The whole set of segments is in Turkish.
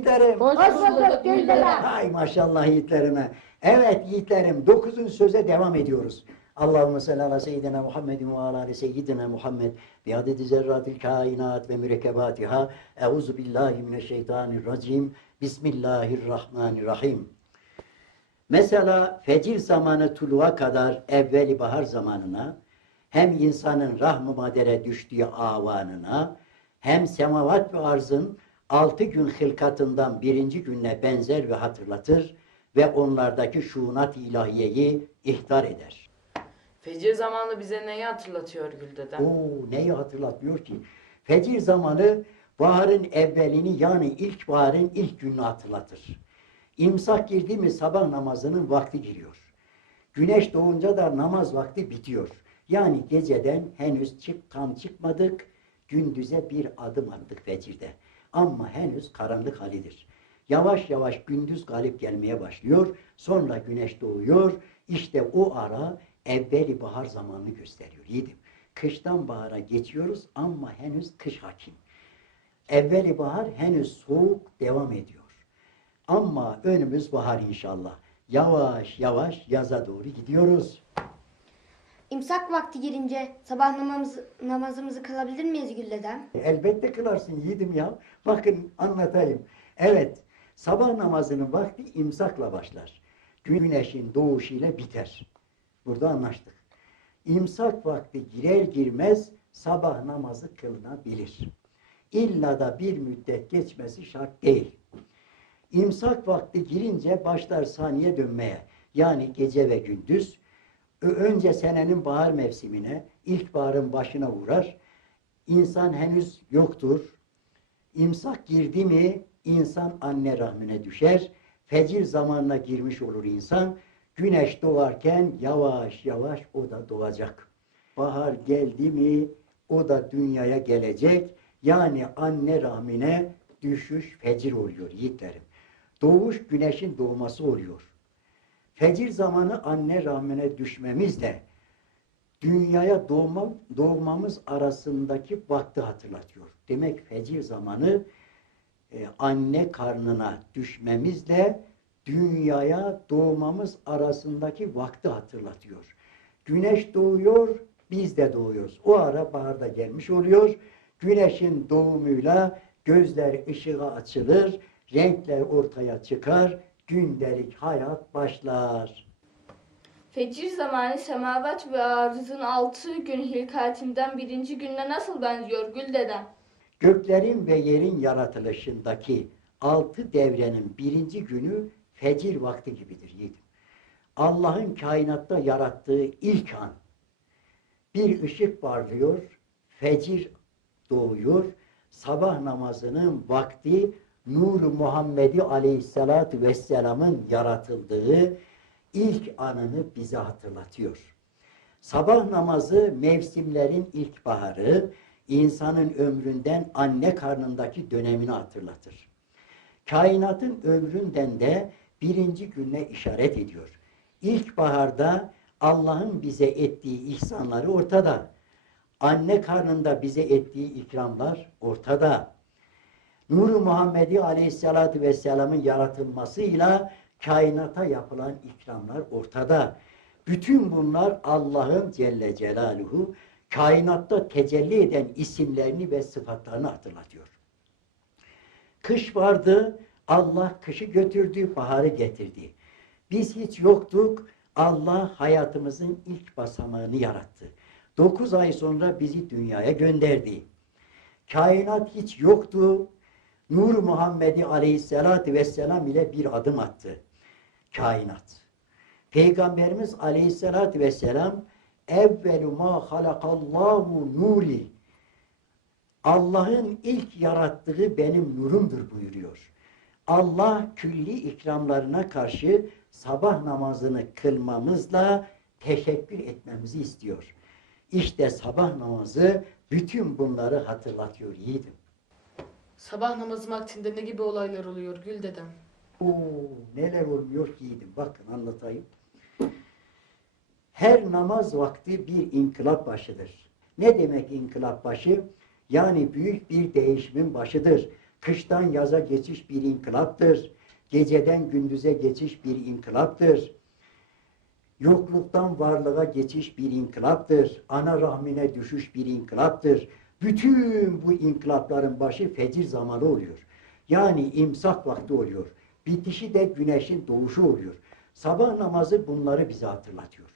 yiğitlerim. Hoş bulduk Gülderen. Hay maşallah yiğitlerime. Evet yiğitlerim dokuzun söze devam ediyoruz. Allahümme salli ala seyyidina Muhammedin ve ala ali seyyidina Muhammed bi adedi zerratil kainat ve mürekkebatiha. Euzu billahi mineşşeytanirracim. Bismillahirrahmanirrahim. Mesela fecir zamanı tuluğa kadar evveli bahar zamanına, hem insanın rahm-ı madere düştüğü avanına, hem semavat ve arzın altı gün hılkatından birinci gününe benzer ve hatırlatır ve onlardaki şuunat ilahiyeyi ihtar eder. Fecir zamanı bize neyi hatırlatıyor Güldeden? Oo, neyi hatırlatmıyor ki? Fecir zamanı baharın evvelini yani ilkbaharın ilk gününü hatırlatır. İmsak girdi mi sabah namazının vakti giriyor. Güneş doğunca da namaz vakti bitiyor. Yani geceden henüz çık, tam çıkmadık, gündüze bir adım attık fecirde. Ama henüz karanlık halidir. Yavaş yavaş gündüz galip gelmeye başlıyor. Sonra güneş doğuyor. İşte o ara evveli bahar zamanını gösteriyor. Yiğidim. Kıştan bahara geçiyoruz ama henüz kış hakim. Evveli bahar henüz soğuk devam ediyor. Ama önümüz bahar inşallah. Yavaş yavaş yaza doğru gidiyoruz. İmsak vakti girince sabah namazımızı, namazımızı kılabilir miyiz Güldeden? Elbette kılarsın yiğidim ya. Bakın anlatayım. Evet, sabah namazının vakti imsakla başlar. Güneşin doğuşuyla biter. Burada anlaştık. İmsak vakti girer girmez sabah namazı kılınabilir. İlla da bir müddet geçmesi şart değil. İmsak vakti girince başlar saniye dönmeye. Yani gece ve gündüz. Önce senenin bahar mevsimine, ilkbaharın başına uğrar. İnsan henüz yoktur. İmsak girdi mi insan anne rahmine düşer. Fecir zamanına girmiş olur insan. Güneş doğarken yavaş yavaş o da doğacak. Bahar geldi mi o da dünyaya gelecek. Yani anne rahmine düşüş fecir oluyor yiğitlerim. Doğuş güneşin doğması oluyor. Fecir zamanı anne rahmine düşmemizle dünyaya doğma, doğmamız arasındaki vakti hatırlatıyor. Demek fecir zamanı e, anne karnına düşmemizle dünyaya doğmamız arasındaki vakti hatırlatıyor. Güneş doğuyor, biz de doğuyoruz. O ara baharda gelmiş oluyor. Güneşin doğumuyla gözler ışığa açılır, renkler ortaya çıkar, gündelik hayat başlar. Fecir zamanı semavat ve arzın altı gün hilkatinden birinci gününe nasıl benziyor Güldeden? Göklerin ve yerin yaratılışındaki altı devrenin birinci günü fecir vakti gibidir yiğidim. Allah'ın kainatta yarattığı ilk an bir ışık parlıyor, fecir doğuyor, sabah namazının vakti Nur-u Muhammedi Aleyhisselatü Vesselam'ın yaratıldığı ilk anını bize hatırlatıyor. Sabah namazı mevsimlerin ilkbaharı, insanın ömründen anne karnındaki dönemini hatırlatır. Kainatın ömründen de birinci gününe işaret ediyor. İlkbaharda Allah'ın bize ettiği ihsanları ortada. Anne karnında bize ettiği ikramlar ortada. Nur-u Muhammedi Aleyhisselatü Vesselam'ın yaratılmasıyla kainata yapılan ikramlar ortada. Bütün bunlar Allah'ın Celle Celaluhu kainatta tecelli eden isimlerini ve sıfatlarını hatırlatıyor. Kış vardı, Allah kışı götürdü, baharı getirdi. Biz hiç yoktuk, Allah hayatımızın ilk basamağını yarattı. Dokuz ay sonra bizi dünyaya gönderdi. Kainat hiç yoktu, Nur Muhammedi Aleyhisselatü Vesselam ile bir adım attı. Kainat. Peygamberimiz Aleyhisselatü Vesselam evvelu ma halakallahu nuri Allah'ın ilk yarattığı benim nurumdur buyuruyor. Allah külli ikramlarına karşı sabah namazını kılmamızla teşekkür etmemizi istiyor. İşte sabah namazı bütün bunları hatırlatıyor yiğidim. Sabah namazı vaktinde ne gibi olaylar oluyor Güldeden? Oo, neler olmuyor yiğidim. Bakın anlatayım. Her namaz vakti bir inkılap başıdır. Ne demek inkılap başı? Yani büyük bir değişimin başıdır. Kıştan yaza geçiş bir inkılaptır. Geceden gündüze geçiş bir inkılaptır. Yokluktan varlığa geçiş bir inkılaptır. Ana rahmine düşüş bir inkılaptır. Bütün bu inkılapların başı fecir zamanı oluyor. Yani imsak vakti oluyor. Bitişi de güneşin doğuşu oluyor. Sabah namazı bunları bize hatırlatıyor.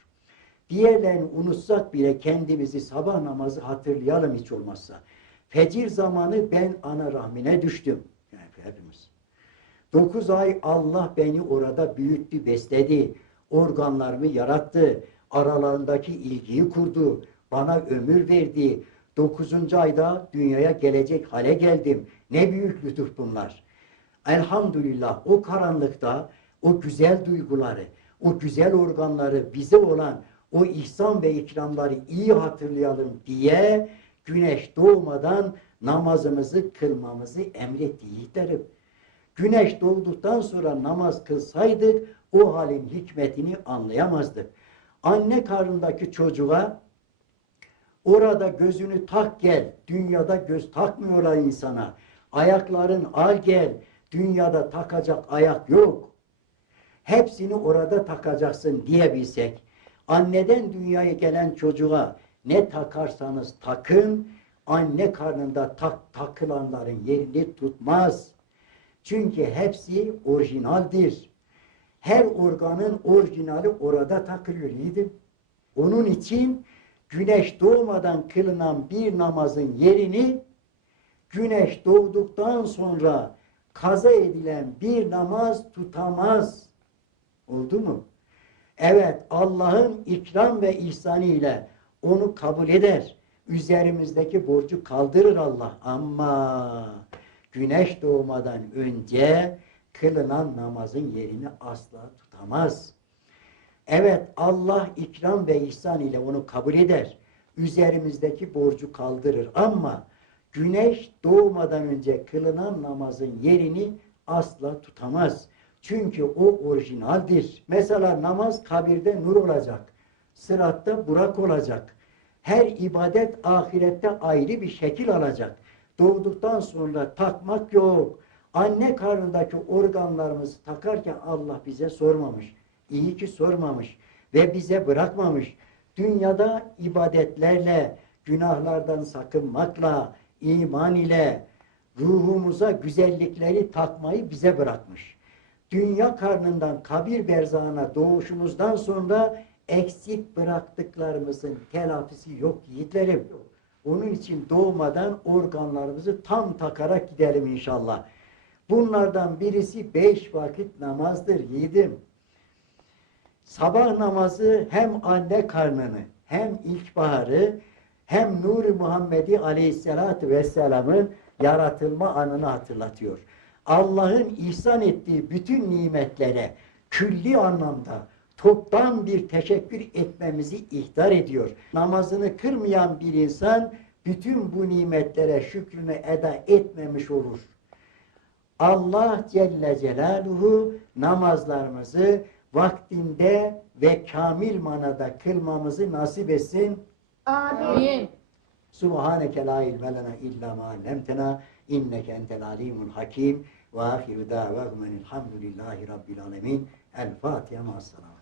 Diğerlerini unutsak bile kendimizi sabah namazı hatırlayalım hiç olmazsa. Fecir zamanı ben ana rahmine düştüm. Yani hepimiz. Dokuz ay Allah beni orada büyüttü, besledi. Organlarımı yarattı. Aralarındaki ilgiyi kurdu. Bana ömür verdi. Dokuzuncu ayda dünyaya gelecek hale geldim. Ne büyük lütuf bunlar. Elhamdülillah o karanlıkta o güzel duyguları, o güzel organları bize olan o ihsan ve ikramları iyi hatırlayalım diye güneş doğmadan namazımızı kılmamızı emretti yiğitlerim. Güneş doğduktan sonra namaz kılsaydık o halin hikmetini anlayamazdık. Anne karnındaki çocuğa orada gözünü tak gel, dünyada göz takmıyorlar insana. Ayakların al gel, dünyada takacak ayak yok. Hepsini orada takacaksın diyebilsek, anneden dünyaya gelen çocuğa ne takarsanız takın, anne karnında tak, takılanların yerini tutmaz. Çünkü hepsi orijinaldir. Her organın orijinali orada takılıyor yiğidim. Onun için güneş doğmadan kılınan bir namazın yerini güneş doğduktan sonra kaza edilen bir namaz tutamaz. Oldu mu? Evet Allah'ın ikram ve ihsanı ile onu kabul eder. Üzerimizdeki borcu kaldırır Allah. Ama güneş doğmadan önce kılınan namazın yerini asla tutamaz. Evet Allah ikram ve ihsan ile onu kabul eder. Üzerimizdeki borcu kaldırır ama güneş doğmadan önce kılınan namazın yerini asla tutamaz. Çünkü o orijinaldir. Mesela namaz kabirde nur olacak. Sıratta burak olacak. Her ibadet ahirette ayrı bir şekil alacak. Doğduktan sonra takmak yok. Anne karnındaki organlarımızı takarken Allah bize sormamış. İyi ki sormamış ve bize bırakmamış. Dünyada ibadetlerle, günahlardan sakınmakla, iman ile ruhumuza güzellikleri takmayı bize bırakmış. Dünya karnından kabir berzağına doğuşumuzdan sonra eksik bıraktıklarımızın telafisi yok yiğitlerim. Onun için doğmadan organlarımızı tam takarak gidelim inşallah. Bunlardan birisi beş vakit namazdır yiğidim. Sabah namazı hem anne karnını hem ilkbaharı hem Nuri Muhammedi Aleyhisselatü Vesselam'ın yaratılma anını hatırlatıyor. Allah'ın ihsan ettiği bütün nimetlere külli anlamda toptan bir teşekkür etmemizi ihtar ediyor. Namazını kırmayan bir insan bütün bu nimetlere şükrünü eda etmemiş olur. Allah Celle Celaluhu namazlarımızı vaktinde ve kamil manada kılmamızı nasip etsin. Amin. Subhaneke la ilme lena illa ma allamtena inneke entel alimul hakim ve ahiru davahum enilhamdülillahi rabbil alemin. El Fatiha ma'as salam.